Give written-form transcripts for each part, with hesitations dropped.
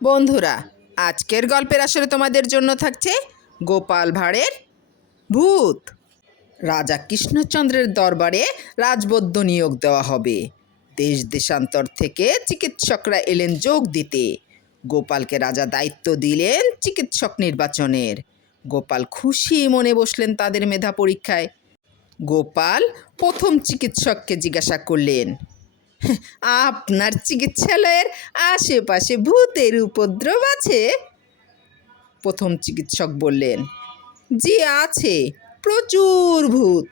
বন্ধুরা, আজকের গল্পের আসরে তোমাদের জন্য থাকছে গোপাল ভাঁড়ের ভূত। রাজা কৃষ্ণচন্দ্রের দরবারে রাজবৈদ্য নিয়োগ দেওয়া হবে। দেশ দেশান্তর থেকে চিকিৎসকরা এলেন যোগ দিতে। গোপালকে রাজা দায়িত্ব দিলেন চিকিৎসক নির্বাচনের। গোপাল খুশি মনে বসলেন তাদের মেধা পরীক্ষায়। গোপাল প্রথম চিকিৎসককে জিজ্ঞাসা করলেন, আপনার চিকিৎসালয়ের আশেপাশে ভূতের উপদ্রব আছে? প্রথম চিকিৎসক বললেন, জি আছে, প্রচুর ভূত।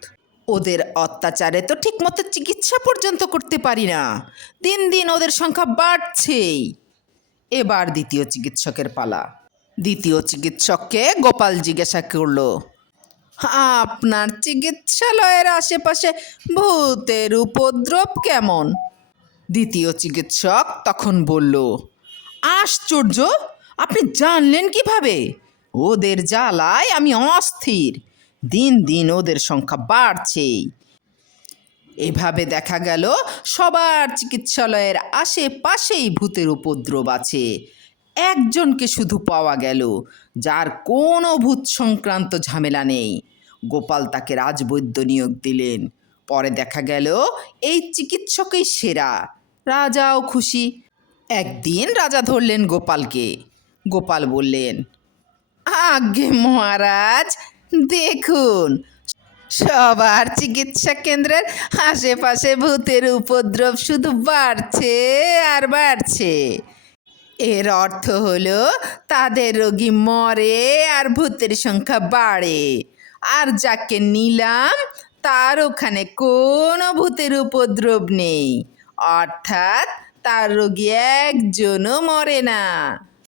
ওদের অত্যাচারে তো ঠিকমতো চিকিৎসা পর্যন্ত করতে পারি না। দিন দিন ওদের সংখ্যা বাড়ছেই। এবার দ্বিতীয় চিকিৎসকের পালা। দ্বিতীয় চিকিৎসককে গোপাল জিজ্ঞাসা করলো, আপনার চিকিৎসালয়ের আশেপাশে ভূতের উপদ্রব কেমন? দ্বিতীয় চিকিৎসক তখন বলল, আশ্চর্য, আপনি জানলেন কিভাবে? ওদের জ্বালায় আমি অস্থির। দিন দিন ওদের সংখ্যা বাড়ছেই। এভাবে দেখা গেল সবার চিকিৎসালয়ের আশেপাশেই ভূতের উপদ্রব আছে। একজনকে শুধু পাওয়া গেল যার কোনো ভূত সংক্রান্ত ঝামেলা নেই। গোপাল তাকে রাজবৈদ্য নিয়োগ দিলেন। পরে দেখা গেল এই চিকিৎসকই সেরা। রাজাও খুশি। একদিন রাজা ধরলেন গোপালকে। গোপাল বললেন, আজ্ঞে মহারাজ, দেখুন সবার চিকিৎসা কেন্দ্রের আশেপাশে ভূতের উপদ্রব শুধু বাড়ছে আর বাড়ছে। এর অর্থ হলো তাদের রোগী মরে আর ভূতের সংখ্যা বাড়ে। আর যাকে নিলাম তার ওখানে কোনো ভূতের উপদ্রব নেই, অর্থাৎ তার রোগী একজনও মরে না।